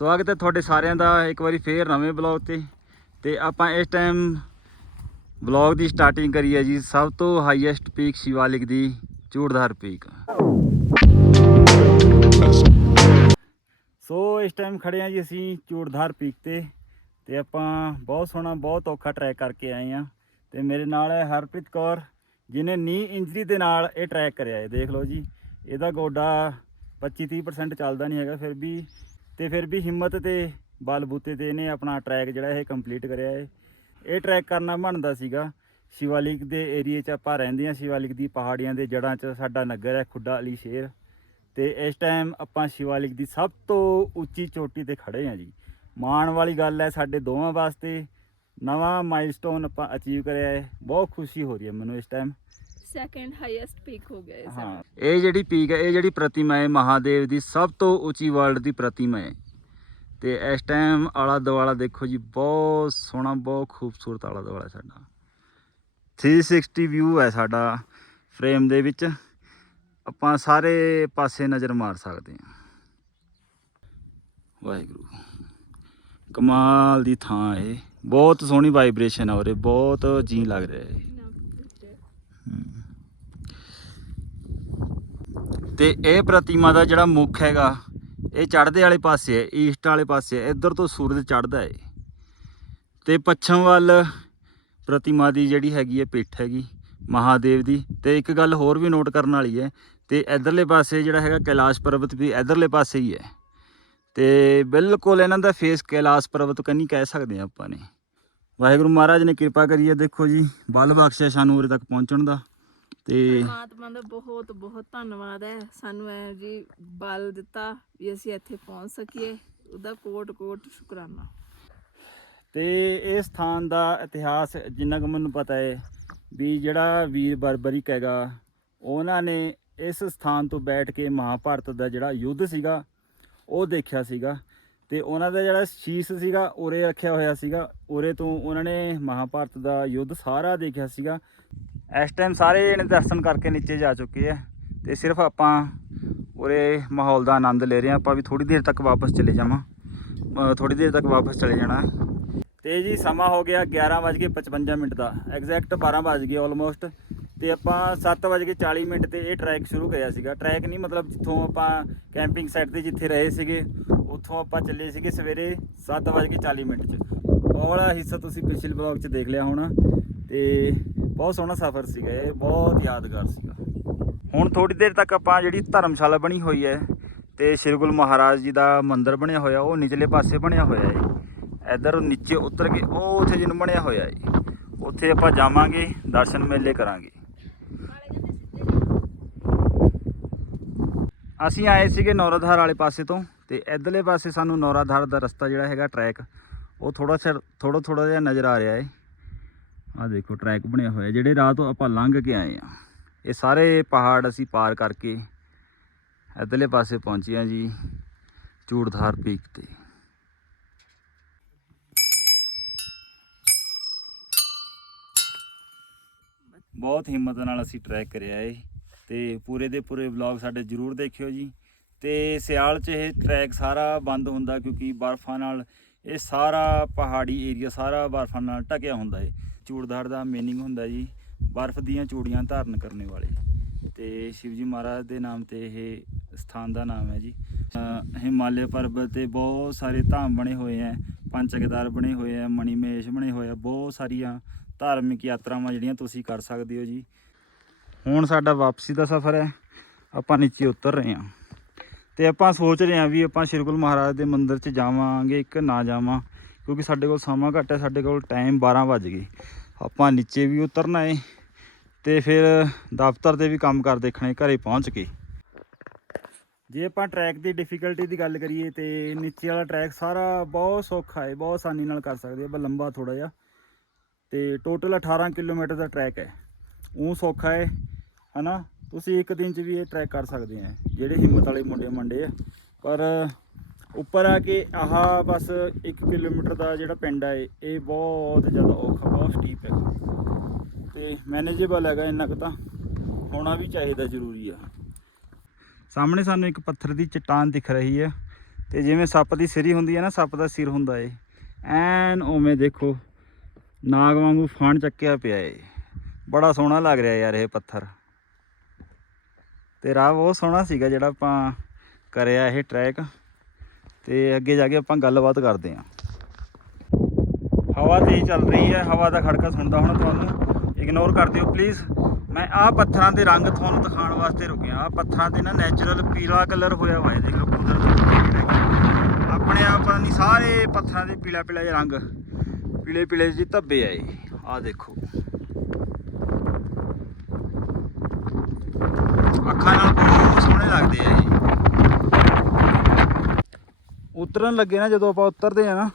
ਸਵਾਗਤ ਹੈ ਤੁਹਾਡੇ ਸਾਰਿਆਂ ਦਾ। ਇੱਕ ਵਾਰੀ ਫੇਰ ਨਵੇਂ ਬਲੌਗ ਤੇ। ਤੇ ਆਪਾਂ ਇਸ ਟਾਈਮ ਬਲੌਗ ਦੀ ਸਟਾਰਟਿੰਗ ਕਰੀ ਹੈ ਜੀ। ਸਭ ਤੋਂ ਹਾਈਐਸਟ ਪੀਕ ਸ਼ਿਵਾਲਿਕ ਦੀ ਚੂੜਧਾਰ ਪੀਕ ਸੋ ਇਸ ਟਾਈਮ ਖੜੇ ਆ ਜੀ ਅਸੀਂ ਚੂੜਧਾਰ ਪੀਕ ਤੇ। ਤੇ ਆਪਾਂ ਬਹੁਤ ਸੋਹਣਾ, ਬਹੁਤ ਔਖਾ ਟਰੈਕ ਕਰਕੇ ਆਏ ਆ ਤੇ ਮੇਰੇ ਨਾਲ ਹੈ ਹਰਪ੍ਰੀਤ ਕੌਰ ਜਿਨੇ ਨੀ ਇੰਜਰੀ ਦੇ ਨਾਲ ਇਹ ਟਰੈਕ ਕਰਿਆ ਹੈ। ਦੇਖ ਲਓ ਜੀ, ਇਹਦਾ ਗੋਡਾ 25-30% ਚੱਲਦਾ ਨਹੀਂ ਹੈਗਾ, ਫਿਰ ਵੀ ਤੇ ਫਿਰ ਵੀ ਹਿੰਮਤ ਤੇ ਬਲਬੂਤੇ ਤੇ ਇਹਨੇ ਆਪਣਾ ਟਰੈਕ ਜਿਹੜਾ ਇਹ ਕੰਪਲੀਟ ਕਰਿਆ ਹੈ ਇਹ ਟਰੈਕ ਕਰਨਾ ਬਣਦਾ ਸੀਗਾ। ਸ਼ਿਵਾਲਿਕ ਦੇ ਏਰੀਏ 'ਚ ਆਪਾਂ ਰਹਿੰਦੇ ਹਾਂ, ਸ਼ਿਵਾਲਿਕ ਦੀ ਪਹਾੜੀਆਂ ਦੇ ਜੜ੍ਹਾਂ 'ਚ ਸਾਡਾ ਨਗਰ ਹੈ, ਖੁੱਡਾ ਅਲੀ ਸ਼ੇਰ। ਤੇ ਇਸ ਟਾਈਮ ਆਪਾਂ ਸ਼ਿਵਾਲਿਕ ਦੀ ਸਭ ਤੋਂ ਉੱਚੀ ਚੋਟੀ ਤੇ ਖੜੇ ਹਾਂ ਜੀ। ਮਾਣ ਵਾਲੀ ਗੱਲ ਹੈ ਸਾਡੇ ਦੋਵਾਂ ਵਾਸਤੇ। ਨਵਾਂ ਮਾਈਲਸਟੋਨ ਆਪਾਂ ਅਚੀਵ ਕਰਿਆ ਹੈ ਬਹੁਤ ਖੁਸ਼ੀ ਹੋ ਰਹੀ ਹੈ ਮੈਨੂੰ ਇਸ ਟਾਈਮ ਸੈਕੰਡ ਹਾਈਐਸਟ ਪੀਕ ਹੋ ਗਿਆ ਇਸ ਹਾਂ। ਇਹ ਜਿਹੜੀ ਪੀਕ ਹੈ ਇਹ ਜਿਹੜੀ ਪ੍ਰਤਿਮਾ ਹੈ ਮਹਾਦੇਵ ਦੀ ਸਭ ਤੋਂ ਉੱਚੀ ਵਰਲਡ ਦੀ ਪ੍ਰਤਿਮਾ ਹੈ। ਤੇ ਇਸ ਟਾਈਮ ਆਲਾ ਦੁਆਲਾ ਦੇਖੋ ਜੀ ਬਹੁਤ ਸੋਹਣਾ ਬਹੁਤ ਖੂਬਸੂਰਤ ਆਲਾ ਦੁਆਲਾ ਸਾਡਾ। 360 ਵਿਊ ਹੈ ਸਾਡਾ ਫਰੇਮ ਦੇ ਵਿੱਚ। ਆਪਾਂ ਸਾਰੇ ਪਾਸੇ ਨਜ਼ਰ ਮਾਰ ਸਕਦੇ ਹਾਂ। ਵਾਹਿਗੁਰੂ। ਕਮਾਲ ਦੀ ਥਾਂ ਹੈ ਬਹੁਤ ਸੋਹਣੀ ਵਾਈਬ੍ਰੇਸ਼ਨ ਹੈ ਉਰੇ ਬਹੁਤ ਜੀ ਲੱਗ ਰਿਹਾ ਹੈ। ਤੇ ਇਹ ਪ੍ਰਤਿਮਾ ਦਾ ਜਿਹੜਾ ਮੁੱਖ ਹੈਗਾ, ਇਹ ਚੜ੍ਹਦੇ ਵਾਲੇ ਪਾਸੇ ਹੈ ਈਸਟ ਵਾਲੇ ਪਾਸੇ ਹੈ, ਇੱਧਰ ਤੋਂ ਸੂਰਜ ਚੜ੍ਹਦਾ ਹੈ। ਤੇ ਪੱਛਮ ਵੱਲ ਪ੍ਰਤਿਮਾ ਦੀ ਜਿਹੜੀ ਹੈਗੀ ਹੈ ਪਿੱਠ ਹੈਗੀ, ਮਹਾਦੇਵ ਦੀ। ਤੇ ਇੱਕ ਗੱਲ ਹੋਰ ਵੀ ਨੋਟ ਕਰਨ ਵਾਲੀ ਹੈ, ਤੇ ਇਧਰਲੇ ਪਾਸੇ ਜਿਹੜਾ ਹੈਗਾ ਕੈਲਾਸ਼ ਪਰਬਤ ਵੀ ਇਧਰਲੇ ਪਾਸੇ ਹੀ ਹੈ। ਤੇ ਬਿਲਕੁਲ ਇਹਨਾਂ ਦਾ ਫੇਸ ਕੈਲਾਸ਼ ਪਰਬਤ ਕੰਨੀ ਕਹਿ ਸਕਦੇ ਹਾਂ ਆਪਾਂ ਨੇ। ਵਾਹਿਗੁਰੂ ਮਹਾਰਾਜ ਨੇ ਕਿਰਪਾ ਕਰੀ ਹੈ ਦੇਖੋ ਜੀ, ਬਲ ਬਖਸ਼ਿਆ ਸਾਨੂੰ ਉਰੇ ਤੱਕ ਪਹੁੰਚਣ ਦਾ। ਤੇ ਪਰਮਾਤਮਾ ਦਾ ਬਹੁਤ ਬਹੁਤ ਧੰਨਵਾਦ ਹੈ। ਸਾਨੂੰ ਐ ਜੀ ਬਲ ਦਿੱਤਾ ਵੀ ਅਸੀਂ ਇੱਥੇ ਪਹੁੰਚ ਸਕੀਏ। ਉਹਦਾ ਕੋਟ ਕੋਟ ਸ਼ੁਕਰਾਨਾ। ਤੇ ਇਸ ਸਥਾਨ ਦਾ ਇਤਿਹਾਸ ਜਿੰਨਾ ਕੁ ਮੈਨੂੰ ਪਤਾ ਹੈ ਵੀ ਜਿਹੜਾ ਵੀਰ ਬਰਬਰਿਕ ਹੈਗਾ ਉਹਨਾਂ ਨੇ ਇਸ ਸਥਾਨ ਤੋਂ ਬੈਠ ਕੇ ਮਹਾਭਾਰਤ ਦਾ ਜਿਹੜਾ ਯੁੱਧ ਸੀਗਾ ਉਹ ਦੇਖਿਆ ਸੀਗਾ। ਤੇ ਉਹਨਾਂ ਦਾ ਜਿਹੜਾ ਸ਼ੀਸ਼ ਸੀਗਾ ਉਰੇ ਰੱਖਿਆ ਹੋਇਆ ਸੀਗਾ। ਉਰੇ ਤੋਂ ਉਹਨਾਂ ਨੇ ਮਹਾਭਾਰਤ ਦਾ ਯੁੱਧ ਸਾਰਾ ਦੇਖਿਆ ਸੀਗਾ। ਇਸ ਟਾਈਮ ਸਾਰੇ ਜਣੇ ਦਰਸ਼ਨ ਕਰਕੇ ਨੀਚੇ ਜਾ ਚੁੱਕੇ ਆ ਤੇ ਸਿਰਫ ਆਪਾਂ ਉਰੇ ਮਾਹੌਲ ਦਾ ਆਨੰਦ ਲੈ ਰਹੇ ਹਾਂ ਆਪਾਂ ਵੀ ਥੋੜੀ ਦੇਰ ਤੱਕ ਵਾਪਸ ਚਲੇ ਜਾਵਾਂ। ਥੋੜੀ ਦੇਰ ਤੱਕ ਵਾਪਸ ਚਲੇ ਜਾਣਾ। ਤੇ ਜੀ ਸਮਾਂ ਹੋ ਗਿਆ 11:55 ਮਿੰਟ ਦਾ। ਐਗਜ਼ੈਕਟ 12 ਵੱਜ ਗਏ ਆਲਮੋਸਟ ਤੇ ਆਪਾਂ 7:40 ਮਿੰਟ ਤੇ ਇਹ ਟਰੈਕ ਸ਼ੁਰੂ ਕਰਿਆ ਸੀਗਾ। ਟਰੈਕ ਨਹੀਂ, ਮਤਲਬ ਜਿੱਥੋਂ ਆਪਾਂ ਕੈਂਪਿੰਗ ਸਾਈਟ ਤੇ ਜਿੱਥੇ ਰਹੇ ਸੀਗੇ, ਉੱਥੋਂ ਆਪਾਂ ਚੱਲੇ ਸੀਗੇ ਸਵੇਰੇ 7:40 ਮਿੰਟ 'ਚ। ਉਹ ਵਾਲਾ ਹਿੱਸਾ ਤੁਸੀਂ ਪਿਛਲੇ ਬਲੌਗ 'ਚ ਦੇਖ ਲਿਆ ਹੋਣਾ। ਤੇ ਬਹੁਤ ਸੋਹਣਾ ਸਫ਼ਰ ਸੀਗਾ, ਇਹ ਬਹੁਤ ਯਾਦਗਾਰ ਸੀਗਾ। ਹੁਣ ਥੋੜੀ ਦੇਰ ਤੱਕ ਆਪਾਂ ਜਿਹੜੀ ਧਰਮਸ਼ਾਲਾ ਬਣੀ ਹੋਈ ਹੈ ਤੇ ਸ਼੍ਰੀ ਗੁਰੂ ਮਹਾਰਾਜ ਜੀ ਦਾ ਮੰਦਿਰ ਬਣਿਆ ਹੋਇਆ, ਉਹ ਨਿਚਲੇ ਪਾਸੇ ਬਣਿਆ ਹੋਇਆ ਹੈ। ਇਧਰ ਨੀਚੇ ਉਤਰ ਕੇ ਉਹ ਉੱਥੇ ਜਿਹਨੂੰ ਬਣਿਆ ਹੋਇਆ ਹੈ। ਉੱਥੇ ਆਪਾਂ ਜਾਵਾਂਗੇ, ਦਰਸ਼ਨ ਮੇਲੇ ਕਰਾਂਗੇ। ਅਸੀਂ ਆਏ ਸੀਗੇ ਨੌਰਾਧਾਰ ਵਾਲੇ ਪਾਸੇ ਤੋਂ ਤੇ ਇਧਰਲੇ ਪਾਸੇ ਸਾਨੂੰ ਨੌਰਾਧਾਰ ਦਾ ਰਸਤਾ ਜਿਹੜਾ ਹੈਗਾ, ਟਰੈਕ, ਉਹ ਥੋੜਾ ਥੋੜਾ ਥੋੜਾ ਜਿਹਾ ਨਜ਼ਰ ਆ ਰਿਹਾ ਹੈ। ਆ ਦੇਖੋ ਟਰੈਕ ਬਣਿਆ ਹੋਇਆ ਜਿਹੜੇ ਰਾਹ ਤੋਂ ਆਪਾਂ ਲੰਘ ਕੇ ਆਏ ਆ ਇਹ ਸਾਰੇ ਪਹਾੜ ਅਸੀਂ ਪਾਰ ਕਰਕੇ ਇਧਰਲੇ ਪਾਸੇ ਪਹੁੰਚੇ ਆ ਜੀ, ਚੂੜਧਾਰ ਪੀਕ ਤੇ। ਬਹੁਤ ਹਿੰਮਤ ਨਾਲ ਅਸੀਂ ਟਰੈਕ ਕਰਿਆ ਏ, ਤੇ ਪੂਰੇ ਦੇ ਪੂਰੇ ਵਲੌਗ ਸਾਡੇ ਜਰੂਰ ਦੇਖਿਓ ਜੀ। ਤੇ ਸਿਆਲ 'ਚ ਇਹ ਟਰੈਕ ਸਾਰਾ ਬੰਦ ਹੁੰਦਾ ਕਿਉਂਕਿ ਬਰਫ਼ਾਂ ਨਾਲ ਇਹ ਸਾਰਾ ਪਹਾੜੀ ਏਰੀਆ ਸਾਰਾ ਬਰਫ਼ਾਂ ਨਾਲ ਢਕਿਆ ਹੁੰਦਾ ਏ। ਚੂੜਧਾਰ ਦਾ ਮੀਨਿੰਗ ਹੁੰਦਾ ਜੀ, ਬਰਫ਼ ਦੀਆਂ ਚੂੜੀਆਂ ਧਾਰਨ ਕਰਨੇ ਵਾਲੇ। ਤੇ ਸ਼ਿਵਜੀ ਮਹਾਰਾਜ ਦੇ ਨਾਮ ਤੇ ਇਹ ਸਥਾਨ ਦਾ ਨਾਮ ਹੈ ਜੀ। ਹਿਮਾਲਿਆ ਪਰਬਤ ਤੇ ਬਹੁਤ ਸਾਰੇ ਧਾਮ ਬਣੇ ਹੋਏ ਆ ਪੰਜ ਕੇਦਾਰ ਬਣੇ ਹੋਏ ਆ ਮਣੀਮੇਸ਼ ਬਣੇ ਹੋਏ ਆ ਬਹੁਤ ਸਾਰੀਆਂ ਧਾਰਮਿਕ ਯਾਤਰਾਵਾਂ ਜਿਹੜੀਆਂ ਤੁਸੀਂ ਕਰ ਸਕਦੇ ਹੋ ਜੀ। ਹੁਣ ਸਾਡਾ ਵਾਪਸੀ ਦਾ ਸਫ਼ਰ ਹੈ, ਆਪਾਂ ਨੀਚੇ ਉਤਰ ਰਹੇ ਹਾਂ। ਤੇ ਆਪਾਂ ਸੋਚ ਰਹੇ ਹਾਂ ਵੀ ਆਪਾਂ ਸ਼੍ਰੀ ਗੁਰੂ ਮਹਾਰਾਜ ਦੇ ਮੰਦਿਰ 'ਚ ਜਾਵਾਂਗੇ ਕਿ ਨਾ ਜਾਵਾਂ, ਕਿਉਂਕਿ ਸਾਡੇ ਕੋਲ ਸਮਾਂ ਘੱਟ ਹੈ, ਸਾਡੇ ਕੋਲ ਟਾਈਮ 12 ਵੱਜ ਗਏ। ਆਪਾਂ ਨੀਚੇ ਵੀ ਉਤਰਨਾ ਏ ਤੇ ਫਿਰ ਦਫ਼ਤਰ ਦੇ ਵੀ ਕੰਮ ਕਰ ਦੇਖਣੇ, ਘਰੇ ਪਹੁੰਚ ਕੇ। ਜੇ ਆਪਾਂ ਟਰੈਕ ਦੀ ਡਿਫਿਕਲਟੀ ਦੀ ਗੱਲ ਕਰੀਏ ਤੇ ਨੀਚੇ ਵਾਲਾ ਟਰੈਕ ਸਾਰਾ ਬਹੁਤ ਸੌਖਾ ਹੈ ਬਹੁਤ ਆਸਾਨੀ ਨਾਲ ਕਰ ਸਕਦੇ ਆਪਾਂ ਲੰਬਾ ਥੋੜਾ ਜਿਹਾ। ਤੇ ਟੋਟਲ 18 ਕਿਲੋਮੀਟਰ ਦਾ ਟਰੈਕ ਹੈ। ਉਹ ਸੌਖਾ ਹੈ ਹਨਾ? ਤੁਸੀਂ ਇੱਕ ਦਿਨ 'ਚ ਵੀ ਇਹ ਟਰੈਕ ਕਰ ਸਕਦੇ ਆ, ਜਿਹੜੇ ਹਿੰਮਤ ਵਾਲੇ ਮੁੰਡੇ ਮੰਡੇ ਆ। ਪਰ ਉੱਪਰ ਆ ਕੇ ਆਹ ਬਸ 1 ਕਿਲੋਮੀਟਰ ਦਾ ਜਿਹੜਾ ਪਿੰਡ ਹੈ ਇਹ ਬਹੁਤ ਜ਼ਿਆਦਾ ਔਖਾ, ਬਹੁਤ ਸਟੀਪ ਹੈ ਤੇ ਮੈਨੇਜੇਬਲ ਹੈਗਾ ਇੰਨਾ ਕੁ ਤਾਂ, ਹੋਣਾ ਵੀ ਚਾਹੀਦਾ ਜ਼ਰੂਰੀ ਆ। ਸਾਹਮਣੇ ਸਾਨੂੰ ਇੱਕ ਪੱਥਰ ਦੀ ਚਟਾਨ ਦਿਖ ਰਹੀ ਹੈ ਤੇ ਜਿਵੇਂ ਸੱਪ ਦੀ ਸਿਰੀ ਹੁੰਦੀ ਹੈ ਨਾ, ਸੱਪ ਦਾ ਸਿਰ ਹੁੰਦਾ ਏ। ਐਨ ਉਵੇਂ ਦੇਖੋ, ਨਾਗ ਵਾਂਗੂ ਫਾਣ ਚੱਕਿਆ ਪਿਆ ਏ। ਬੜਾ ਸੋਹਣਾ ਲੱਗ ਰਿਹਾ ਯਾਰ ਇਹ ਪੱਥਰ। ਤੇ ਰਾਹ ਬਹੁਤ ਸੋਹਣਾ ਸੀਗਾ ਜਿਹੜਾ ਆਪਾਂ ਕਰਿਆ ਇਹ ਟਰੈਕ ਤੇ ਅੱਗੇ ਜਾ ਕੇ ਆਪਾਂ ਗੱਲਬਾਤ ਕਰਦੇ ਆਂ ਹਵਾ ਤੇਜ਼ ਚੱਲ ਰਹੀ ਹੈ, ਹਵਾ ਦਾ ਖੜਕਾ ਸੁਣਦਾ ਹੁਣ ਤੁਹਾਨੂੰ। ਇਗਨੋਰ ਕਰ ਦਿਓ ਪਲੀਜ਼ ਮੈਂ ਆਹ ਪੱਥਰਾਂ ਦੇ ਰੰਗ ਤੁਹਾਨੂੰ ਦਿਖਾਉਣ ਵਾਸਤੇ ਰੁਕਿਆ। ਆਹ ਪੱਥਰਾਂ ਤੇ ਨਾ ਨੈਚੁਰਲ ਪੀਲਾ ਕਲਰ ਹੋਇਆ ਹੋਇਆ ਹੈ ਦੇਖ ਲਓ ਕੁਦਰਤ ਆਪਣੇ ਆਪ ਨਹੀਂ ਸਾਰੇ ਪੱਥਰਾਂ ਦੇ ਪੀਲਾ ਪੀਲਾ ਜਿਹਾ ਰੰਗ ਪੀਲੇ ਪੀਲੇ ਜਿਹੇ ਧੱਬੇ ਆਏ ਆਹ ਦੇਖੋ। ਅੱਖਾਂ ਨਾਲ ਬਹੁਤ ਸੋਹਣੇ ਲੱਗਦੇ ਆ ਜੀ। ਉਤਰਨ ਲੱਗੇ ਨਾ ਜਦੋਂ ਆਪਾਂ ਉਤਰਦੇ ਆ ਨਾ,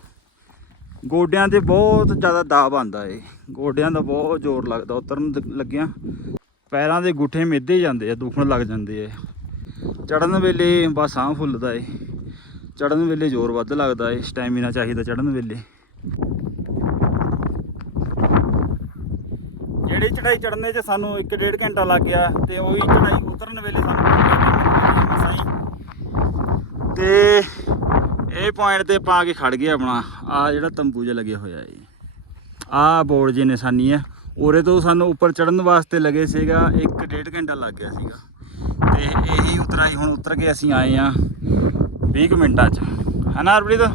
ਗੋਡਿਆਂ ਤੇ ਬਹੁਤ ਜ਼ਿਆਦਾ ਦਾਬ ਆਂਦਾ ਏ। ਗੋਡਿਆਂ ਦਾ ਬਹੁਤ ਜ਼ੋਰ ਲੱਗਦਾ, ਉਤਰਨ ਲੱਗਿਆਂ। ਪੈਰਾਂ ਦੇ ਗੁੱਠੇ ਮਿੱਧੇ ਜਾਂਦੇ ਆ, ਦੁਖਣ ਲੱਗ ਜਾਂਦੇ ਆ। ਚੜਨ ਵੇਲੇ ਬਸ ਸਾਹ ਫੁੱਲਦਾ ਏ। ਚੜਨ ਵੇਲੇ ਜ਼ੋਰ ਵੱਧ ਲੱਗਦਾ ਏ, ਸਟੈਮੀਨਾ ਚਾਹੀਦਾ ਚੜਨ ਵੇਲੇ। ਜਿਹੜੀ ਚੜਾਈ ਚੜਨੇ 'ਚ ਸਾਨੂੰ 1.5 ਘੰਟਾ ਲੱਗ ਗਿਆ ਤੇ ਉਹੀ ਚੜਾਈ ਉਤਰਨ ਵੇਲੇ ਸਾਨੂੰ ਹੀ ਤੇ ਇਹ ਪੁਆਇੰਟ ਤੇ ਪਾ ਕੇ ਖੜ ਗਿਆ ਆਪਣਾ। ਆ ਜਿਹੜਾ ਤੰਬੂ ਜਿਹਾ ਲੱਗਿਆ ਹੋਇਆ ਏ ਆ ਬੋਰਡ ਜੀ ਨਿਸ਼ਾਨੀ ਹੈ। ਉਰੇ ਤੋਂ ਸਾਨੂੰ ਉੱਪਰ ਚੜਨ ਵਾਸਤੇ ਲੱਗੇ ਸੀਗਾ 1.5 ਘੰਟਾ ਲੱਗ ਗਿਆ ਸੀਗਾ। ਤੇ ਇਹੀ ਉਤਰਾਈ ਹੁਣ ਉਤਰ ਕੇ ਅਸੀਂ ਆਏ ਆ 20 ਕੁ ਮਿੰਟਾਂ 'ਚ। ਹਨਾ ਅਰਪ੍ਰੀਤ ਤੇ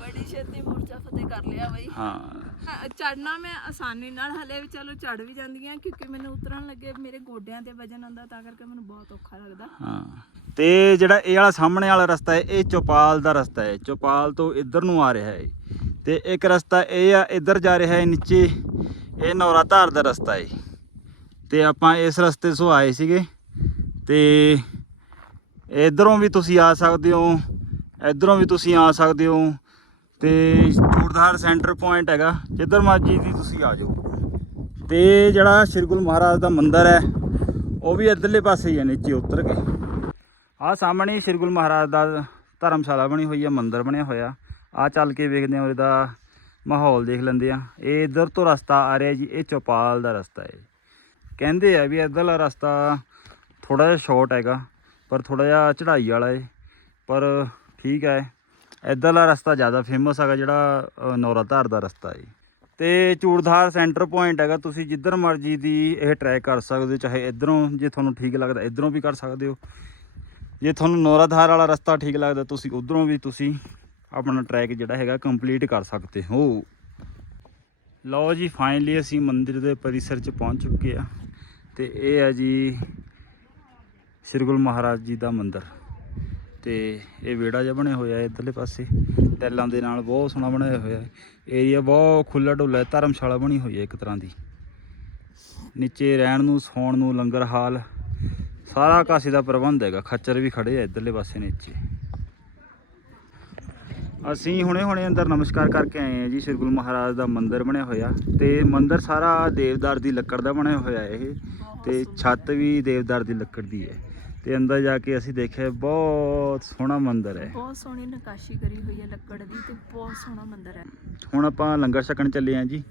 ਬੜੀ ਛੇਤੀ ਮੋਰਚਾ ਫਤਿਹ ਕਰ ਲਿਆ ਬਈ। ਹਾਂ। ਚੜਨਾ ਮੈਂ ਆਸਾਨੀ ਨਾਲ, ਹਲੇ ਵੀ ਚਲੋ ਚੜ ਵੀ ਜਾਂਦੀਆਂ, ਕਿਉਂਕਿ ਮੈਨੂੰ ਉਤਰਨ ਲੱਗੇ ਮੇਰੇ ਗੋਡਿਆਂ ਤੇ ਵਜਨ ਆਉਂਦਾ ਤਾਂ ਕਰਕੇ ਮੈਨੂੰ ਬਹੁਤ ਔਖਾ ਲੱਗਦਾ। ਹਾਂ, ਤੇ ਜਿਹੜਾ ਇਹ ਵਾਲਾ ਸਾਹਮਣੇ ਵਾਲਾ ਰਸਤਾ ਹੈ, ਇਹ ਚੌਪਾਲ ਦਾ ਰਸਤਾ ਹੈ, ਚੌਪਾਲ ਤੋਂ ਇੱਧਰ ਨੂੰ ਆ ਰਿਹਾ ਹੈ। ਤੇ ਇੱਕ ਰਸਤਾ ਇਹ ਆ, ਇੱਧਰ ਜਾ ਰਿਹਾ ਹੈ, ਨੀਚੇ ਇਹ ਨੌਰਾ ਧਾਰ ਦਾ ਰਸਤਾ ਹੈ। ਤੇ ਆਪਾਂ ਇਸ ਰਸਤੇ ਤੋਂ ਆਏ ਸੀਗੇ, ਤੇ ਇਧਰੋਂ ਵੀ ਤੁਸੀਂ ਆ ਸਕਦੇ ਹੋ, ਇਧਰੋਂ ਵੀ ਤੁਸੀਂ ਆ ਸਕਦੇ ਹੋ ਤੇ ਚੂੜਧਾਰ ਸੈਂਟਰ ਪੁਆਇੰਟ ਹੈਗਾ, ਜਿੱਧਰ ਮਰਜ਼ੀ ਦੀ ਤੁਸੀਂ ਆ ਜਾਓ। ਤੇ ਜਿਹੜਾ ਸ਼੍ਰੀ ਗੁਰੂ ਮਹਾਰਾਜ ਦਾ ਮੰਦਿਰ ਹੈ, ਉਹ ਵੀ ਇੱਧਰਲੇ ਪਾਸੇ ਹੀ ਹੈ, ਨੀਚੇ ਉਤਰ ਕੇ। ਆਹ ਸਾਹਮਣੇ ਸ਼੍ਰੀ ਗੁਰੂ ਮਹਾਰਾਜ ਦਾ ਧਰਮਸ਼ਾਲਾ ਬਣੀ ਹੋਈ ਹੈ, ਮੰਦਿਰ ਬਣਿਆ ਹੋਇਆ। ਆ ਚੱਲ ਕੇ ਵੇਖਦੇ ਹਾਂ, ਉਹਦਾ ਮਾਹੌਲ ਦੇਖ ਲੈਂਦੇ ਆ ਇਹ ਇੱਧਰ ਤੋਂ ਰਸਤਾ ਆ ਰਿਹਾ ਜੀ, ਇਹ ਚੌਪਾਲ ਦਾ ਰਸਤਾ ਹੈ। ਕਹਿੰਦੇ ਆ ਵੀ ਇੱਧਰਲਾ ਰਸਤਾ ਥੋੜਾ ਜਿਹਾ ਸ਼ਾਰਟ ਹੈਗਾ, ਪਰ ਥੋੜਾ ਜਿਹਾ ਚੜ੍ਹਾਈ ਵਾਲਾ ਹੈ। ਪਰ ਠੀਕ ਹੈ। ਇੱਧਰਲਾ ਰਸਤਾ ਜ਼ਿਆਦਾ ਫੇਮਸ ਹੈਗਾ ਜਿਹੜਾ ਨੌਰਾਧਾਰ ਦਾ ਰਸਤਾ ਹੈ ਤੇ ਚੂੜਧਾਰ ਸੈਂਟਰ ਪੁਆਇੰਟ ਹੈਗਾ, ਤੁਸੀਂ ਜਿੱਧਰ ਮਰਜ਼ੀ ਦੀ ਇਹ ਟਰੈਕ ਕਰ ਸਕਦੇ ਹੋ, ਚਾਹੇ ਇਧਰੋਂ, ਜੇ ਤੁਹਾਨੂੰ ਠੀਕ ਲੱਗਦਾ ਇਧਰੋਂ ਵੀ ਕਰ ਸਕਦੇ ਹੋ। ਜੇ ਤੁਹਾਨੂੰ ਨੌਰਾਧਾਰ ਵਾਲਾ ਰਸਤਾ ਠੀਕ ਲੱਗਦਾ, ਤੁਸੀਂ ਉਧਰੋਂ ਵੀ ਤੁਸੀਂ ਆਪਣਾ ਟਰੈਕ ਜਿਹੜਾ ਹੈਗਾ ਕੰਪਲੀਟ ਕਰ ਸਕਦੇ ਹੋ। ਲਓ ਜੀ ਫਾਈਨਲੀ ਅਸੀਂ ਮੰਦਿਰ ਦੇ ਪਰਿਸਰ 'ਚ ਪਹੁੰਚ ਚੁੱਕੇ ਆ। ਤੇ ਇਹ ਹੈ ਜੀ, ਸ੍ਰੀ ਗੁਰੂ ਮਹਾਰਾਜ ਜੀ ਦਾ ਮੰਦਿਰ। ਤੇ ਇਹ ਵਿਹੜਾ ਜਿਹਾ ਬਣਿਆ ਹੋਇਆ ਹੈ ਇੱਧਰਲੇ ਪਾਸੇ। ਟੈਲਾਂ ਦੇ ਨਾਲ ਬਹੁਤ ਸੋਹਣਾ ਬਣਾਇਆ ਹੋਇਆ ਹੈ। ਏਰੀਆ ਬਹੁਤ ਖੁੱਲਾ ਡੁੱਲਾ ਧਰਮਸ਼ਾਲਾ ਬਣੀ ਹੋਈ ਹੈ ਇੱਕ ਤਰ੍ਹਾਂ ਦੀ। ਨੀਚੇ ਰਹਿਣ ਨੂੰ, ਸੌਣ ਨੂੰ, ਲੰਗਰ ਹਾਲ, ਸਾਰਾ ਕਾਸੇ ਦਾ ਪ੍ਰਬੰਧ ਹੈਗਾ। ਖੱਚਰ ਵੀ ਖੜੇ ਆ ਇੱਧਰਲੇ ਪਾਸੇ ਨੀਚੇ। ਅਸੀਂ ਹੁਣੇ ਹੁਣੇ ਅੰਦਰ ਨਮਸਕਾਰ ਕਰਕੇ ਆਏ ਆ ਜੀ। ਸ੍ਰੀ ਗੁਰੂ ਮਹਾਰਾਜ ਦਾ ਮੰਦਿਰ ਬਣਿਆ ਹੋਇਆ ਤੇ ਮੰਦਿਰ ਸਾਰਾ ਦੇਵਦਾਰ ਦੀ ਲੱਕੜ ਦਾ ਬਣਿਆ ਹੋਇਆ ਇਹ। ਤੇ ਛੱਤ ਵੀ ਦੇਵਦਾਰ ਦੀ ਲੱਕੜ ਦੀ ਹੈ। ਤੇ ਅੰਦਰ ਜਾ ਕੇ ਅਸੀਂ ਦੇਖਿਆ ਬਹੁਤ ਸੋਹਣਾ ਮੰਦਿਰ ਹੈ। ਬਹੁਤ ਸੋਹਣੀ ਨਕਾਸ਼ੀ ਕਰੀ ਹੋਈ ਹੈ ਲੱਕੜ ਦੀ ਤੇ ਬਹੁਤ ਸੋਹਣਾ ਮੰਦਿਰ ਹੈ। ਹੁਣ ਆਪਾਂ ਲੰਗਰ ਛਕਣ ਚੱਲੇ ਆਂ ਜੀ।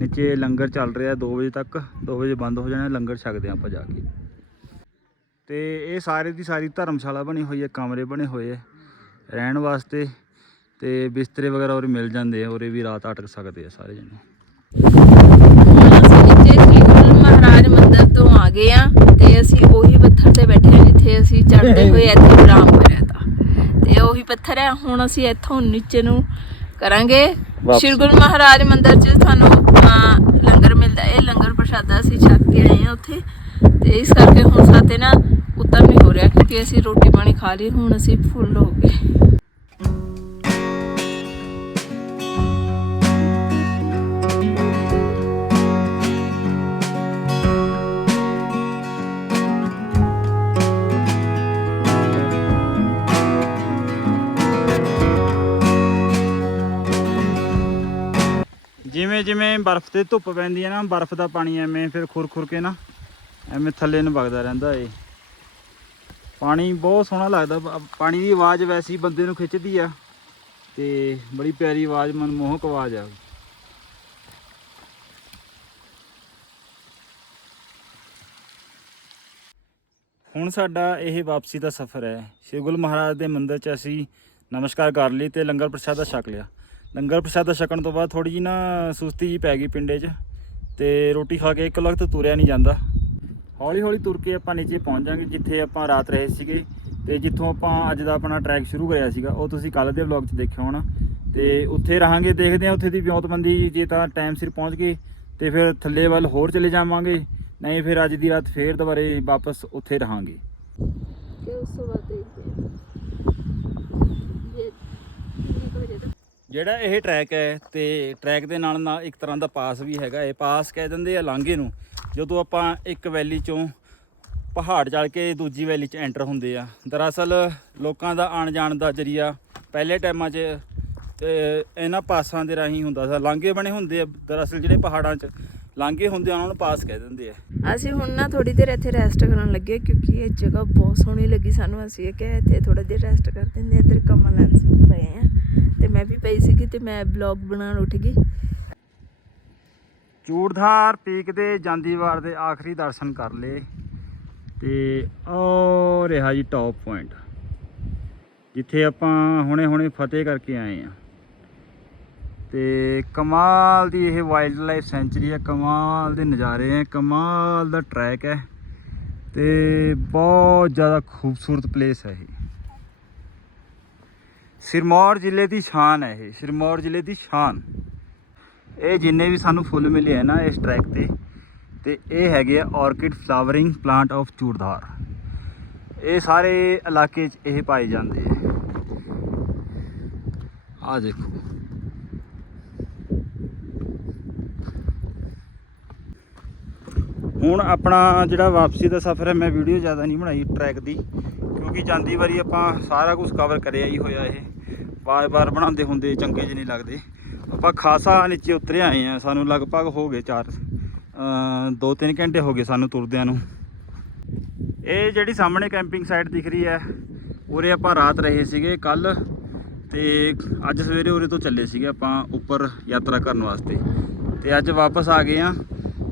ਨੀਚੇ ਲੰਗਰ ਚੱਲ ਰਿਹਾ 2 ਵਜੇ ਤੱਕ। 2 ਵਜੇ ਬੰਦ ਹੋ ਜਾਣਾ ਲੰਗਰ ਛਕਦੇ ਆਂ ਆਪਾਂ ਜਾ ਕੇ। ਤੇ ਇਹ ਸਾਰੇ ਦੀ ਸਾਰੀ ਧਰਮਸ਼ਾਲਾ ਬਣੀ ਹੋਈ ਹੈ ਕਮਰੇ ਬਣੇ ਹੋਏ ਹੈ। ਰਹਿਣ ਵਾਸਤੇ ਤੇ ਬਿਸਤਰੇ ਵਗੈਰਾ ਉਰੇ ਮਿਲ ਜਾਂਦੇ ਆ ਉਰੇ ਵੀ ਰਾਤ ਅਟਕ ਸਕਦੇ ਆ ਸਾਰੇ ਜਣੇ। ਮਹਾਰਾਜ ਮੰਦਿਰ ਤੋਂ ਆ ਗਏ ਆ ਤੇ ਅਸੀਂ ਉਹੀ ਪੱਥਰ ਤੇ ਬੈਠੇ ਜਿੱਥੇ ਅਸੀਂ ਚੜ੍ਹਦੇ ਹੋਏ ਇੱਥੇ ਵਿਰਾਮ ਕਰਿਆ ਤਾ। ਤੇ ਉਹੀ ਪੱਥਰ ਹੈ ਹੁਣ ਅਸੀਂ ਇੱਥੋਂ ਨੀਚੇ ਨੂੰ ਕਰਾਂਗੇ। ਸ੍ਰੀ ਗੁਰੂ ਮਹਾਰਾਜ ਮੰਦਿਰ 'ਚ ਸਾਨੂੰ ਅਹ, ਲੰਗਰ ਮਿਲਦਾ। ਇਹ ਲੰਗਰ ਪ੍ਰਸ਼ਾਦਾ ਅਸੀਂ ਛਕ ਕੇ ਆਏ ਆ ਉੱਥੇ। ਤੇ ਇਸ ਕਰਕੇ ਹੁਣ ਸਾਤੇ ਨਾ ਉਤਰ ਨਹੀਂ ਹੋ ਰਿਹਾ ਕਿਉਂਕਿ ਅਸੀਂ ਰੋਟੀ ਪਾਣੀ ਖਾ ਲਈ ਹੁਣ ਅਸੀਂ ਫੁੱਲ ਹੋ ਗਏ। ਜਿਵੇਂ ਜਿਵੇਂ ਬਰਫ਼ ਤੇ ਧੁੱਪ ਪੈਂਦੀ ਹੈ ਨਾ, ਬਰਫ਼ ਦਾ ਪਾਣੀ ਐਵੇਂ ਫਿਰ ਖੁਰ ਖੁਰ ਕੇ ਨਾ ਐਵੇਂ ਥੱਲੇ ਨੂੰ ਵਗਦਾ ਰਹਿੰਦਾ ਏ। ਪਾਣੀ ਬਹੁਤ ਸੋਹਣਾ ਲੱਗਦਾ ਪਾਣੀ ਦੀ ਆਵਾਜ਼ ਵੈਸੀ ਬੰਦੇ ਨੂੰ ਖਿੱਚਦੀ ਆ ਤੇ ਬੜੀ ਪਿਆਰੀ ਆਵਾਜ਼, ਮਨਮੋਹਕ ਆਵਾਜ਼ ਆ। ਹੁਣ ਸਾਡਾ ਇਹ ਵਾਪਸੀ ਦਾ ਸਫ਼ਰ ਹੈ। ਸ਼੍ਰੀ ਗੁਰੂ ਮਹਾਰਾਜ ਦੇ ਮੰਦਿਰ 'ਚ ਅਸੀਂ ਨਮਸਕਾਰ ਕਰ ਲਈ ਤੇ ਲੰਗਰ ਪ੍ਰਸ਼ਾਦਾ ਛਕ ਲਿਆ। ਲੰਗਰ ਪ੍ਰਸ਼ਾਦਾ ਛਕਣ ਤੋਂ ਬਾਅਦ ਥੋੜੀ ਜੀ ਨਾ ਸੁਸਤੀ ਜੀ ਪੈ ਗਈ ਪਿੰਡੇ 'ਚ ਤੇ ਰੋਟੀ ਖਾ ਕੇ ਇੱਕ ਵਕਤ ਤੁਰਿਆ ਨਹੀਂ ਜਾਂਦਾ। ਹੌਲੀ ਹੌਲੀ ਤੁਰ ਕੇ ਆਪਾਂ ਨੀਚੇ ਪਹੁੰਚ ਜਾਾਂਗੇ ਜਿੱਥੇ ਆਪਾਂ ਰਾਤ ਰਹੇ ਸੀਗੇ ਤੇ ਜਿੱਥੋਂ ਆਪਾਂ ਅੱਜ ਦਾ ਆਪਣਾ ਟਰੈਕ ਸ਼ੁਰੂ ਕਰਿਆ ਸੀਗਾ, ਉਹ ਤੁਸੀਂ ਕੱਲ ਦੇ ਵਲੌਗ 'ਚ ਦੇਖਿਆ ਹੋਣਾ। ਤੇ ਉੱਥੇ ਰਹਾਂਗੇ, ਦੇਖਦੇ ਹਾਂ ਉੱਥੇ ਦੀ ਵਿਉਂਤਬੰਦੀ ਜੇ ਤਾਂ ਟਾਈਮ ਸਿਰ ਪਹੁੰਚ ਗਏ ਤੇ ਫਿਰ ਥੱਲੇ ਵੱਲ ਹੋਰ ਚਲੇ ਜਾਵਾਂਗੇ, ਨਹੀਂ ਫਿਰ ਅੱਜ ਦੀ ਰਾਤ ਫੇਰ ਦੁਬਾਰੇ ਵਾਪਸ ਉੱਥੇ ਰਹਾਂਗੇ। ਤੇ ਉਸ ਤੋਂ ਬਾਅਦ ਦੇਖਦੇ ਹਾਂ ਜੇ ਕਿੰਨੇ ਕੁ ਵਜੇ ਤੱਕ ਜਿਹੜਾ ਇਹ ਟਰੈਕ ਹੈ ਤੇ ਟਰੈਕ ਦੇ ਨਾਲ ਨਾਲ ਇੱਕ ਤਰ੍ਹਾਂ ਦਾ ਪਾਸ ਵੀ ਹੈਗਾ। ਇਹ ਪਾਸ ਕਹਿ ਦਿੰਦੇ ਆ ਲਾਂਘੇ ਨੂੰ। ਜਦੋਂ ਆਪਾਂ ਇੱਕ ਵੈਲੀ ਚੋਂ ਪਹਾੜ ਚੜ ਕੇ ਦੂਜੀ ਵੈਲੀ 'ਚ ਐਂਟਰ ਹੁੰਦੇ ਆ। ਦਰਅਸਲ ਲੋਕਾਂ ਦਾ ਆਣ ਜਾਣ ਦਾ ਜਰੀਆ ਪਹਿਲੇ ਟਾਈਮਾਂ 'ਚ ਇਹਨਾਂ ਪਾਸਾਂ ਦੇ ਰਾਹੀਂ ਹੁੰਦਾ ਸੀ। ਲਾਂਘੇ ਬਣੇ ਹੁੰਦੇ ਆ ਦਰਅਸਲ ਜਿਹੜੇ ਪਹਾੜਾਂ 'ਚ ਲਾਂਘੇ ਹੁੰਦੇ ਆ, ਉਹਨਾਂ ਨੂੰ ਪਾਸ ਕਹਿ ਦਿੰਦੇ ਆ। ਅਸੀਂ ਹੁਣ ਨਾ ਥੋੜੀ ਦੇਰ ਇੱਥੇ ਰੈਸਟ ਕਰਨ ਲੱਗੇ ਕਿਉਂਕਿ ਇਹ ਜਗ੍ਹਾ ਬਹੁਤ ਸੋਹਣੀ ਲੱਗੀ ਸਾਨੂੰ। ਅਸੀਂ ਇਹ ਕਿ ਇੱਥੇ ਥੋੜਾ ਦੇਰ ਰੈਸਟ ਕਰ ਦਿੰਦੇ ਹਾਂ। ਇੱਧਰ ਕਮਲ ਲੈਂਸ ਪਏ ਆ। ਤੇ ਮੈਂ ਵੀ ਪਈ ਸੀ ਤੇ ਮੈਂ ਬਲੌਗ ਬਣਾਉਣ ਉੱਠ ਗਈ। ਚੂੜਧਾਰ ਪੀਕ ਦੇ ਜਾਂਦੀ ਵਾਰ ਦੇ ਆਖਰੀ ਦਰਸ਼ਨ ਕਰ ਲਏ। ਤੇ ਉਹ ਰਿਹਾ ਜੀ ਟੌਪ ਪੁਆਇੰਟ ਜਿੱਥੇ ਆਪਾਂ ਹੁਣੇ ਹੁਣੇ ਫਤਿਹ ਕਰਕੇ ਆਏ ਆ ਤੇ ਕਮਾਲ ਦੀ ਇਹ ਵਾਈਲਡ ਲਾਈਫ ਸੈਂਚੁਰੀ ਹੈ ਕਮਾਲ ਦੇ ਨਜ਼ਾਰੇ ਹੈ ਕਮਾਲ ਦਾ ਟਰੈਕ ਹੈ ਤੇ ਬਹੁਤ ਜ਼ਿਆਦਾ ਖੂਬਸੂਰਤ ਪਲੇਸ ਹੈ ਇਹ। ਸਿਰਮੌਰ ਜ਼ਿਲ੍ਹੇ ਦੀ ਸ਼ਾਨ ਹੈ ਇਹ, ਸਿਰਮੌਰ ਜ਼ਿਲ੍ਹੇ ਦੀ ਸ਼ਾਨ। ਇਹ ਜਿੰਨੇ ਵੀ ਸਾਨੂੰ ਫੁੱਲ ਮਿਲੇ ਆ ਨਾ ਇਸ ਟਰੈਕ ਤੇ ਤੇ ਇਹ ਹੈਗੇ ਆ orchid flowering plant of Churdhar ਇਹ ਸਾਰੇ ਇਲਾਕੇ 'ਚ ਇਹ ਪਾਏ ਜਾਂਦੇ ਆ। ਆ ਦੇਖੋ। ਹੁਣ ਆਪਣਾ ਜਿਹੜਾ ਵਾਪਸੀ ਦਾ ਸਫ਼ਰ ਹੈ, ਮੈਂ ਵੀਡੀਓ ਜ਼ਿਆਦਾ ਨਹੀਂ ਬਣਾਈ ਟਰੈਕ ਦੀ, ਕਿਉਂਕਿ ਜਾਂਦੀ ਵਾਰੀ ਆਪਾਂ ਸਾਰਾ ਕੁਝ ਕਵਰ ਕਰਿਆ ਹੀ ਹੋਇਆ ਇਹ। ਵਾਰ ਵਾਰ ਬਣਾਉਂਦੇ ਹੁੰਦੇ, ਚੰਗੇ ਜਿਹੇ ਨਹੀਂ ਲੱਗਦੇ। ਆਪਾਂ ਖਾਸਾ ਨੀਚੇ ਉਤਰੇ ਆਏ ਆ ਸਾਨੂੰ ਲਗਭਗ ਹੋ ਗਏ 4 2-3 ਘੰਟੇ ਹੋ ਗਏ ਸਾਨੂੰ ਤੁਰਦਿਆਂ ਨੂੰ। ਇਹ ਜਿਹੜੀ ਸਾਹਮਣੇ ਕੈਂਪਿੰਗ ਸਾਈਟ ਦਿਖ ਰਹੀ ਹੈ, ਉਰੇ ਆਪਾਂ ਰਾਤ ਰਹੇ ਸੀਗੇ ਕੱਲ ਤੇ ਅੱਜ ਸਵੇਰੇ ਉਰੇ ਤੋਂ ਚੱਲੇ ਸੀਗੇ ਆਪਾਂ ਉੱਪਰ ਯਾਤਰਾ ਕਰਨ ਵਾਸਤੇ। ਤੇ ਅੱਜ ਵਾਪਸ ਆ ਗਏ ਆ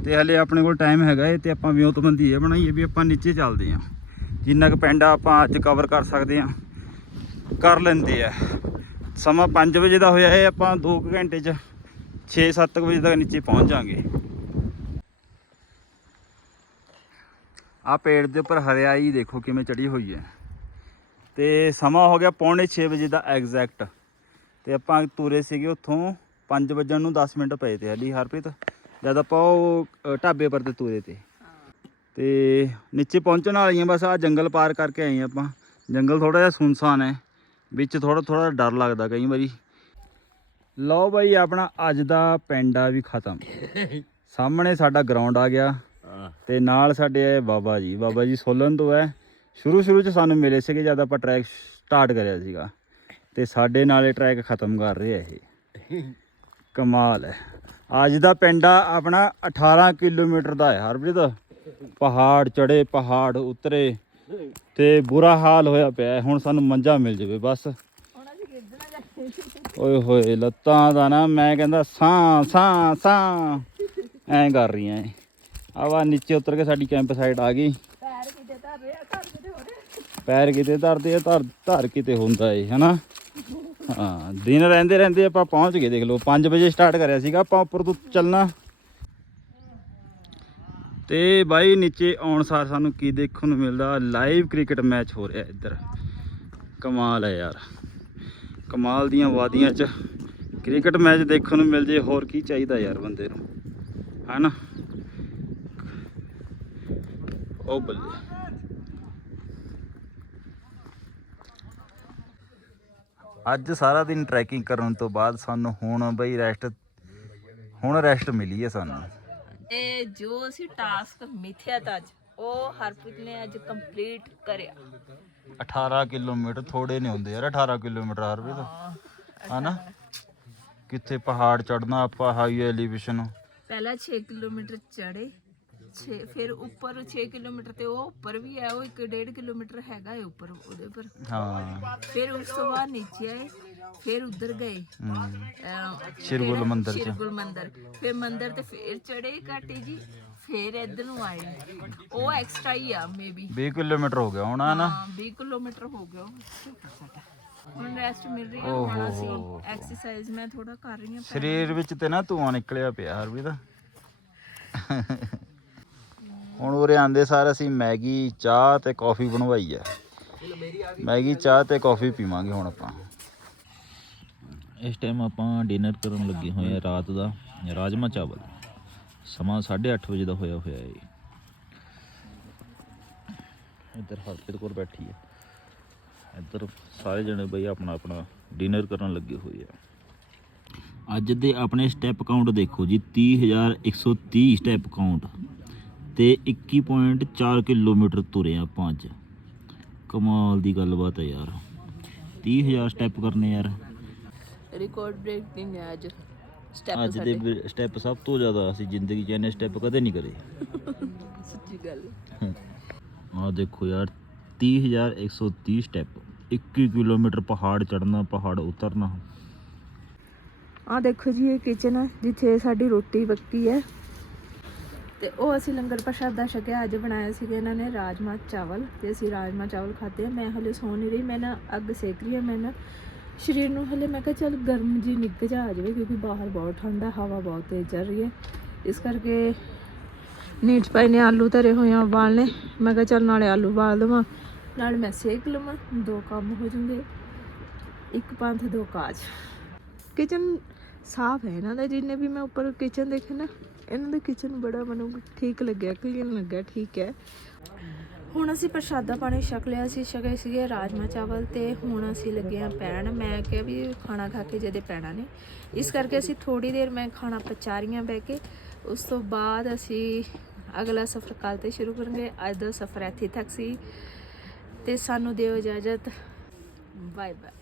ਤੇ ਹਲੇ ਆਪਣੇ ਕੋਲ ਟਾਈਮ ਹੈਗਾ ਏ ਤੇ ਆਪਾਂ ਵਿਉਂਤਬੰਦੀ ਇਹ ਬਣਾਈਏ ਵੀ ਆਪਾਂ ਨੀਚੇ ਚੱਲਦੇ ਆ ਜਿੰਨਾ ਕੁ ਪੈਂਡਾ ਆਪਾਂ ਅੱਜ ਕਵਰ ਕਰ ਸਕਦੇ ਆ ਕਰ ਲੈਂਦੇ ਆ। ਸਮਾਂ 5 ਵਜੇ ਦਾ ਹੋਇਆ ਹੈ ਆਪਾਂ 2 ਘੰਟੇ ਚ 6-7 ਵਜੇ ਤੱਕ ਨੀਚੇ ਪਹੁੰਚ ਜਾਾਂਗੇ ਆ ਪੇੜ ਦੇ ਉੱਪਰ ਹਰਿਆਈ ਦੇਖੋ ਕਿਵੇਂ ਚੜੀ ਹੋਈ ਹੈ। ਤੇ ਸਮਾਂ ਹੋ ਗਿਆ ਪੌਣੇ 6 ਵਜੇ ਦਾ ਐਗਜ਼ੈਕਟ ਤੇ ਆਪਾਂ ਤੁਰੇ ਸੀਗੇ ਉੱਥੋਂ 5 ਵਜਣ ਨੂੰ 10 ਮਿੰਟ ਪਏ ਤੇ ਹਲੀ ਹਰਪ੍ਰੀਤ। ਜਦ ਆਪਾਂ ਉਹ ਢਾਬੇ ਪਰ ਤੇ ਤੁਰੇ ਤੇ। ਤੇ ਨੀਚੇ ਪਹੁੰਚਣ ਵਾਲੀਆਂ ਬਸ ਆ ਜੰਗਲ ਪਾਰ ਕਰਕੇ ਆਏ ਆਪਾਂ। ਜੰਗਲ ਥੋੜਾ ਜਿਹਾ ਸੁਨਸਾਨ ਹੈ। ਵਿੱਚ ਥੋੜਾ ਥੋੜਾ ਡਰ ਲੱਗਦਾ ਕਈ ਵਾਰੀ। ਲਓ ਬਾਈ ਆਪਣਾ ਅੱਜ ਦਾ ਪੈਂਡਾ ਵੀ ਖਤਮ। ਸਾਹਮਣੇ ਸਾਡਾ ਗਰਾਊਂਡ ਆ ਗਿਆ। ਤੇ ਨਾਲ ਸਾਡੇ ਇਹ ਬਾਬਾ ਜੀ। ਬਾਬਾ ਜੀ ਸੋਲਨ ਤੋਂ ਹੈ। ਸ਼ੁਰੂ ਸ਼ੁਰੂ ਚ ਸਾਨੂੰ ਮਿਲੇ ਸੀਗੇ ਜਦ ਆਪਾਂ ਟਰੈਕ ਸਟਾਰਟ ਕਰਿਆ ਸੀਗਾ। ਤੇ ਸਾਡੇ ਨਾਲ ਇਹ ਟਰੈਕ ਖਤਮ ਕਰ ਰਹੇ ਆ ਇਹ। ਕਮਾਲ ਹੈ। ਅੱਜ ਦਾ ਪਿੰਡ ਆ ਆਪਣਾ 18 ਕਿਲੋਮੀਟਰ ਦਾ ਹੈ, ਹਰਪ੍ਰੀਤ। ਪਹਾੜ ਚੜੇ ਪਹਾੜ ਉਤਰੇ ਤੇ ਬੁਰਾ ਹਾਲ ਹੋਇਆ ਪਿਆ ਹੁਣ ਸਾਨੂੰ ਮੰਜਾ ਮਿਲ ਜਾਵੇ, ਬਸ। ਓਏ ਹੋਏ, ਲੱਤਾਂ ਦਾ ਨਾ ਮੈਂ ਕਹਿੰਦਾ ਸਾਂ ਸਾਂ ਸਾਂ। ਐਂ ਕਰ ਰਹੀਆਂ ਐ। ਆਵਾ ਨੀਚੇ ਉਤਰ ਕੇ ਸਾਡੀ ਕੈਂਪ ਸਾਈਟ ਆ ਗਈ। ਪੈਰ ਕਿਤੇ ਧਰ ਰਿਹਾ ਘਰ ਕਿਤੇ ਹੋ ਰਿਹਾ ਪੈਰ ਕਿਤੇ ਧਰਦੇ ਆ, ਧਰ ਧਰ ਕਿਤੇ ਹੁੰਦਾ ਏ, ਹਨਾ? ਹਾਂ, ਦਿਨ ਰਹਿੰਦੇ ਰਹਿੰਦੇ ਆਪਾਂ ਪਹੁੰਚ ਗਏ, ਦੇਖ ਲਓ 5 ਵਜੇ ਸਟਾਰਟ ਕਰਿਆ ਸੀਗਾ, ਆਪਾਂ ਉੱਪਰ ਤੋਂ ਚੱਲਣਾ। ਤੇ ਬਾਈ, ਨੀਚੇ ਆਉਣ ਸਾਰ ਸਾਨੂੰ ਕੀ ਦੇਖਣ ਨੂੰ ਮਿਲਦਾ? ਲਾਈਵ ਕ੍ਰਿਕਟ ਮੈਚ ਹੋ ਰਿਹਾ ਇੱਧਰ। ਕਮਾਲ ਹੈ ਯਾਰ। ਕਮਾਲ ਦੀਆਂ ਵਾਦੀਆਂ 'ਚ ਕ੍ਰਿਕਟ ਮੈਚ ਦੇਖਣ ਨੂੰ ਮਿਲ ਜੇ, ਹੋਰ ਕੀ ਚਾਹੀਦਾ ਯਾਰ ਬੰਦੇ ਨੂੰ? ਹਨਾ ਉਹ ਬੱਲੇ। ਅੱਜ ਸਾਰਾ ਦਿਨ ਟਰੈਕਿੰਗ ਕਰਨ ਤੋਂ ਬਾਅਦ ਸਾਨੂੰ ਹੁਣ ਬਈ ਰੈਸਟ ਹੁਣ ਰੈਸਟ ਮਿਲੀ ਹੈ ਸਾਨੂੰ। ਤੇ ਜੋ ਅਸੀਂ ਟਾਸਕ ਮਿਥਿਆ ਤਾਂ ਅੱਜ ਉਹ ਹਰਪ੍ਰੀਤ ਨੇ ਅੱਜ ਕੰਪਲੀਟ ਕਰਿਆ। 18 ਕਿਲੋਮੀਟਰ ਥੋੜੇ ਨਹੀਂ ਹੁੰਦੇ ਯਾਰ 18 ਕਿਲੋਮੀਟਰ ਹਰ ਵੀ ਤਾਂ ਹਨਾ? ਕਿੱਥੇ ਪਹਾੜ ਚੜਨਾ ਆਪਾਂ ਹਾਈ ਐਲੀਵੇਸ਼ਨ ਪਹਿਲਾਂ 6 ਕਿਲੋਮੀਟਰ ਚੜੇ 6 ਫਿਰ ਉੱਪਰ 6 ਕਿਲੋਮੀਟਰ ਤੇ ਉਹ ਉੱਪਰ ਵੀ ਹੈ ਉਹ 1.5 ਕਿਲੋਮੀਟਰ ਹੈਗਾ ਹੈ ਉੱਪਰ ਉਹਦੇ ਪਰ। ਹਾਂ। ਫਿਰ ਉਸ ਤੋਂ ਬਾਅਦ ਨੀਚੇ ਆਏ ਫਿਰ ਉੱਧਰ ਗਏ। ਸ਼ਿਰਗੁਲ? ਮੰਦਿਰ ਚ। ਸ਼ਿਰਗੁਲ ਮੰਦਿਰ। ਫਿਰ ਮੰਦਿਰ ਤੇ ਫਿਰ ਚੜੇ ਘਾਟੀ ਜੀ ਫੇਰ ਇੱਧਰ ਨੂੰ ਆਏ। ਉਹ ਐਕਸਟਰਾ ਹੀ ਆ ਮੇਬੀ 20 ਕਿਲੋਮੀਟਰ ਹੋ ਗਿਆ ਹੋਣਾ ਨਾ ਹਾਂ 20 ਕਿਲੋਮੀਟਰ ਹੋ ਗਿਆ ਹੁਣ। ਰੈਸਟ ਮਿਲ ਰਹੀ ਹੈ ਹੁਣ ਅਸੀਂ ਐਕਸਰਸਾਈਜ਼ ਮੈਂ ਥੋੜਾ ਕਰ ਰਹੀ ਹਾਂ ਸਰੀਰ ਵਿੱਚ ਤੇ ਨਾ ਧੂਆਂ ਨਿਕਲਿਆ ਪਿਆ ਹਰਵੀਰ। ਹੁਣ ਉਰੇ ਆਂਦੇ ਸਾਰ ਅਸੀਂ ਮੈਗੀ, ਚਾਹ ਤੇ ਕੌਫੀ ਬਣਵਾਈ ਹੈ ਮੈਗੀ, ਚਾਹ ਤੇ ਕੌਫੀ ਪੀਵਾਂਗੇ ਹੁਣ ਆਪਾਂ। ਇਸ ਟਾਈਮ ਆਪਾਂ ਡਿਨਰ ਕਰਨ ਲੱਗੇ ਹੋਏ ਆ ਰਾਤ ਦਾ, ਰਾਜਮਾ ਚਾਵਲ। ਸਮਾਂ 8:30 ਵਜੇ ਦਾ ਹੋਇਆ ਹੋਇਆ ਹੈ ਇੱਧਰ ਹਰਪ੍ਰੀਤ ਕੌਰ ਬੈਠੀ ਹੈ ਇੱਧਰ ਸਾਰੇ ਜਣੇ ਬਈ ਆਪਣਾ ਆਪਣਾ ਡਿਨਰ ਕਰਨ ਲੱਗੇ ਹੋਏ ਆ। ਅੱਜ ਦੇ ਆਪਣੇ ਸਟੈਪ ਕਾਊਂਟ ਦੇਖੋ ਜੀ 30130 ਸਟੈਪ ਕਾਊਂਟ ਤੇ 21.4 ਕਿਲੋਮੀਟਰ ਤੁਰੇ ਆ ਆਪਾਂ ਅੱਜ। ਕਮਾਲ ਦੀ ਗੱਲਬਾਤ ਹੈ ਯਾਰ। 30000 ਸਟੈਪ ਕਰਨੇ ਯਾਰ। ਰਿਕਾਰਡ ਬ੍ਰੇਕਿੰਗ ਹੈ ਅੱਜ। ਸਟੈਪ ਅੱਜ ਦੇ ਸਟੈਪ ਸਭ ਤੋਂ ਜ਼ਿਆਦਾ ਅਸੀਂ ਜ਼ਿੰਦਗੀ 'ਚ ਇਹਨੇ ਸਟੈਪ ਕਦੇ ਨਹੀਂ ਕਰੇ। ਸੱਚੀ ਗੱਲ। ਆਹ ਦੇਖੋ ਯਾਰ 30130 ਸਟੈਪ 21 ਕਿਲੋਮੀਟਰ ਪਹਾੜ ਚੜਨਾ ਪਹਾੜ ਉਤਰਨਾ। ਆ ਦੇਖੋ ਜੀ ਇਹ ਕਿਚਨ ਹੈ ਜਿੱਥੇ ਸਾਡੀ ਰੋਟੀ ਪੱਕੀ ਹੈ। ਤੇ ਉਹ ਅਸੀਂ ਲੰਗਰ ਪ੍ਰਸ਼ਾਦਾ ਛਕਿਆ, ਅੱਜ ਬਣਾਇਆ ਸੀਗਾ ਇਹਨਾਂ ਨੇ ਰਾਜਮਾ ਚਾਵਲ ਤੇ ਅਸੀਂ ਰਾਜਮਾ ਚਾਵਲ ਖਾਦੇ ਮੈਂ ਹਲੇ ਸੌ ਨਹੀਂ ਰਹੀ, ਮੈਂ ਨਾ ਅੱਗ ਸੇਕ ਰਹੀ ਹਾਂ ਮੈਂ ਨਾ ਸਰੀਰ ਨੂੰ ਹਲੇ ਮੈਂ ਕਿਹਾ ਚੱਲ ਗਰਮ ਜੀ ਨਿੱਘ ਜਾ ਆ ਜਾਵੇ ਕਿਉਂਕਿ ਬਾਹਰ ਬਹੁਤ ਠੰਡਾ ਹਵਾ ਬਹੁਤ ਤੇਜ਼ ਚੱਲ ਰਹੀ ਹੈ ਇਸ ਕਰਕੇ ਨੀਟ ਪਏ ਨੇ ਆਲੂ ਧਰੇ ਹੋਏ ਆ ਉਬਾਲਨੇ ਮੈਂ ਕਿਹਾ ਚੱਲ ਨਾਲੇ ਆਲੂ ਉਬਾਲ ਦਵਾਂ, ਨਾਲ ਮੈਂ ਸੇਕ ਲਵਾਂ, ਦੋ ਕੰਮ ਹੋ ਜੂਗੇ ਇੱਕ ਪੰਥ, ਦੋ ਕਾਜ। ਕਿਚਨ ਸਾਫ਼ ਹੈ ਇਹਨਾਂ ਦਾ, ਜਿੰਨੇ ਵੀ ਮੈਂ ਉੱਪਰ ਕਿਚਨ ਦੇਖੇ ਨਾ ਇਹਨਾਂ ਦਾ ਕਿਚਨ ਬੜਾ ਮੈਨੂੰ ਠੀਕ ਲੱਗਿਆ ਕਲੀਨ ਲੱਗਿਆ, ਠੀਕ ਹੈ। ਹੁਣ ਅਸੀਂ ਪ੍ਰਸ਼ਾਦਾ ਪਾਣੀ ਛਕ ਲਿਆ ਸੀ, ਛਕੇ ਸੀਗੇ ਰਾਜਮਾ ਚਾਵਲ ਤੇ ਹੁਣ ਅਸੀਂ ਲੱਗੇ ਆ ਪੈਣ। ਮੈਂ ਕਿਹਾ ਵੀ ਖਾਣਾ ਖਾ ਕੇ ਜਦੇ ਪੈਣਾ ਨੇ। ਇਸ ਕਰਕੇ ਅਸੀਂ ਥੋੜੀ ਦੇਰ ਮੈਂ ਖਾਣਾ ਪਚਾ ਰਹੀ ਹਾਂ ਬਹਿ ਕੇ, ਉਸ ਤੋਂ ਬਾਅਦ ਅਸੀਂ ਅਗਲਾ ਸਫ਼ਰ ਕੱਲ ਤੇ ਸ਼ੁਰੂ ਕਰਾਂਗੇ। ਅੱਜ ਦਾ ਸਫ਼ਰ ਇੱਥੇ ਤੱਕ ਸੀ। ਤੇ ਸਾਨੂੰ ਦਿਓ ਇਜਾਜ਼ਤ। Bye bye